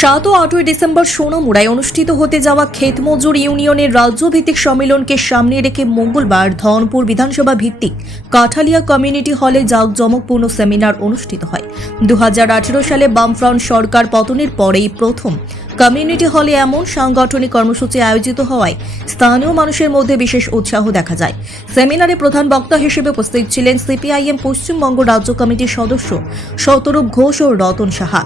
সাত ও আটই ডিসেম্বর সোনামুড়ায় অনুষ্ঠিত হতে যাওয়া ক্ষেতমজুর ইউনিয়নের রাজ্যভিত্তিক সম্মেলনকে সামনে রেখে মঙ্গলবার ধনপুর বিধানসভা ভিত্তিক কাঠালিয়া কমিউনিটি হলে জাঁকজমকপূর্ণ সেমিনার অনুষ্ঠিত হয়। দু হাজার আঠেরো সালে বামফ্রন্ট সরকার পতনের পরেই প্রথম। কমিউনিটি হলে এমন সাংগঠনিক কর্মসূচি আয়োজিত হওয়ায় স্থানীয় মানুষের মধ্যে বিশেষ উৎসাহ দেখা যায়। সেমিনারে প্রধান বক্তা হিসেবে উপস্থিত ছিলেন সিপিআইএম পশ্চিমবঙ্গ রাজ্য কমিটির সদস্য শতরূপ ঘোষ ও রতন সাহা।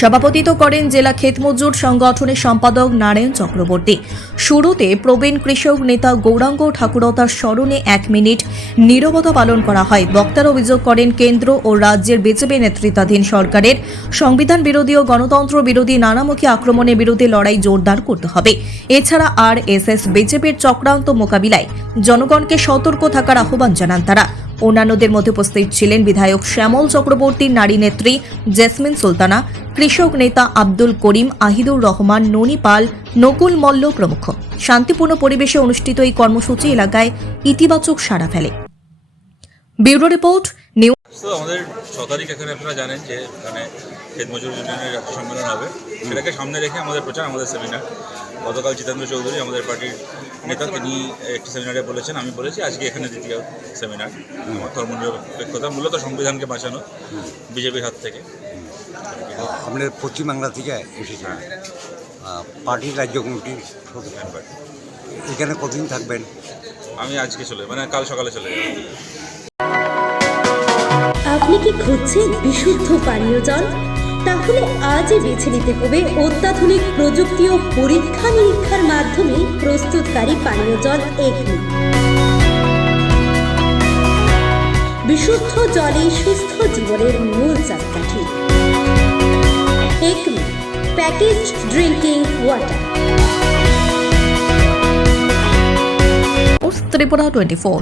সভাপতিত্ব করেন জেলা ক্ষেতমজুর সংগঠনের সম্পাদক নারায়ণ চক্রবর্তী। শুরুতে প্রবীণ কৃষক নেতা গৌরাঙ্গ ঠাকুরতার স্মরণে এক মিনিট নীরবতা পালন করা হয়। বক্তারা অভিযোগ করেন, কেন্দ্র ও রাজ্যের বিজেপি নেতৃত্বাধীন সরকারের সংবিধান বিরোধী ও গণতন্ত্র বিরোধী নানামুখী আক্রমণের বিরুদ্ধে লড়াই জোরদার করতে হবে। এছাড়া আর এস এস বিজেপির চক্রান্ত মোকাবিলায় জনগণকে সতর্ক থাকার আহ্বান জানান তারা। অন্যান্যদের মধ্যে উপস্থিত ছিলেন বিধায়ক শ্যামল চক্রবর্তী, নারী নেত্রী জেসমিন সুলতানা কৃষক নেতা আব্দুল করিম আহিদুর রহমান ননী পাল নকুল মল্ল প্রমুখ। শান্তিপূর্ণ পরিবেশে অনুষ্ঠিত এই কর্মসূচি এলাকায় ইতিবাচক সাড়া ফেলে। ব্যুরো রিপোর্ট নিউ আমাদের ছ তারিখ এখানে আপনারা জানেন যে এখানে খেত মজুর ইউনিয়নের রাজ্য সম্মেলন হবে। সেটাকে সামনে রেখে আমাদের প্রচার আমাদের সেমিনার। গতকাল জিতেন্দ্র চৌধুরী আমাদের পার্টির নেতা তিনি একটি সেমিনারে বলেছেন আমি বলেছি আজকে এখানে দ্বিতীয় সেমিনার। আমার ধর্মনিরপেক্ষতা মূলত সংবিধানকে বাঁচানো বিজেপির হাত থেকে। আপনার পশ্চিমবাংলা থেকে এসেছেন পার্টির রাজ্য কমিটির সদস্য এখানে কতদিন থাকবেন আমি আজকে চলে মানে কাল সকালে চলে যাব। আপনি কি খুঁজছেন বিশুদ্ধ পানীয় জল? তাহলে আজই বেছে নিতে হবে অত্যাধুনিক প্রযুক্তি ও পরীক্ষা নিরীক্ষার মাধ্যমে প্রস্তুতকারী পানীয় জল এগনি বিশুদ্ধ জলে সুস্থ জীবনের মূল চাকাঠি। Package drinking water Tripura twenty four